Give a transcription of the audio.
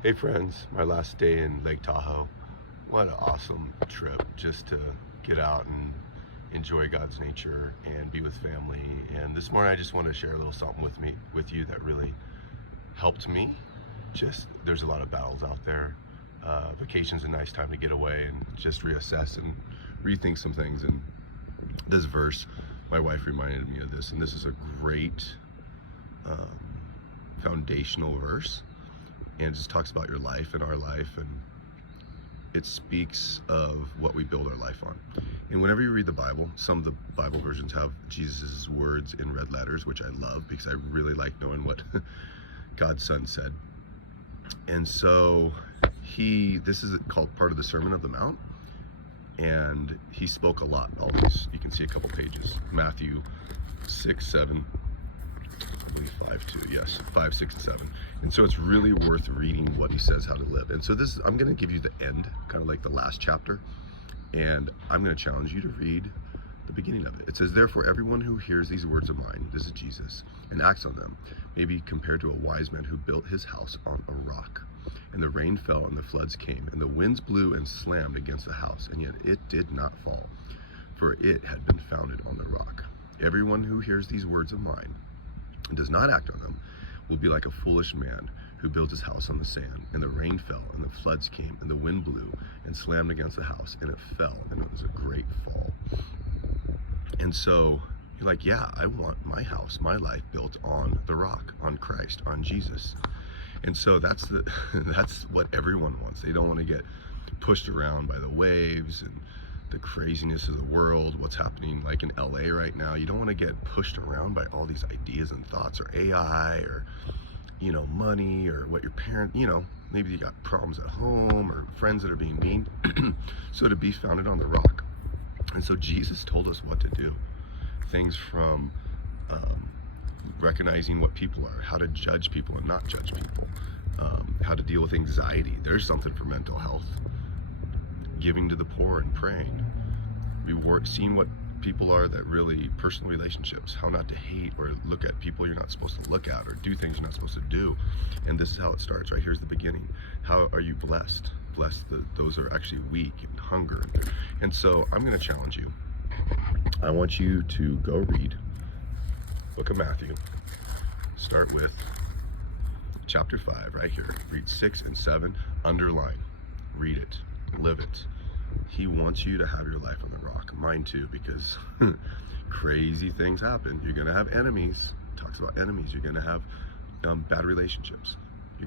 Hey friends, my last day in Lake Tahoe. What an awesome trip just to get out and enjoy God's nature and be with family. And this morning I just want to share a little something with you that really helped me. There's a lot of battles out there. Vacation's a nice time to get away and just reassess and rethink some things. And this verse, my wife reminded me of this, and this is a great foundational verse. And it just talks about your life and our life, and it speaks of what we build our life on. And whenever you read the Bible, some of the Bible versions have Jesus' words in red letters, which I love because I really like knowing what God's Son said. And so this is called part of the Sermon of the Mount, and he spoke a lot. All these, you can see a couple pages. Matthew 6, 7. I believe 5 too, yes, 5, 6, and 7. And so it's really worth reading what he says how to live. And so I'm going to give you the end, kind of like the last chapter, and I'm going to challenge you to read the beginning of it. It says, "Therefore, everyone who hears these words of mine," this is Jesus, "and acts on them, may be compared to a wise man who built his house on a rock. And the rain fell, and the floods came, and the winds blew and slammed against the house, and yet it did not fall, for it had been founded on the rock. Everyone who hears these words of mine and does not act on them will be like a foolish man who built his house on the sand, and the rain fell, and the floods came, and the wind blew and slammed against the house, and it fell, and it was a great fall." And so you're like, yeah, I want my house, my life built on the rock, on Christ, on Jesus. And so that's what everyone wants. They don't want to get pushed around by the waves and the craziness of the world, what's happening like in LA right now. You don't want to get pushed around by all these ideas and thoughts, or AI, or money, or what your parent, maybe you got problems at home or friends that are being mean. So to be founded on the rock. And so Jesus told us what to do. Things from recognizing what people are, how to judge people and not judge people, how to deal with anxiety. There's something for mental health. Giving to the poor and praying. Seeing what people are that really, personal relationships, how not to hate or look at people you're not supposed to look at, or do things you're not supposed to do. And this is how it starts, right? Here's the beginning. How are you blessed? Blessed those are actually weak and hunger. And so I'm going to challenge you. I want you to go read Book of Matthew. Start with chapter 5 right here. Read 6 and 7. Underline. Read it. Live it. He wants you to have your life on the rock. Mine too, because crazy things happen. You're going to have enemies. Talks about enemies. You're going to have bad relationships.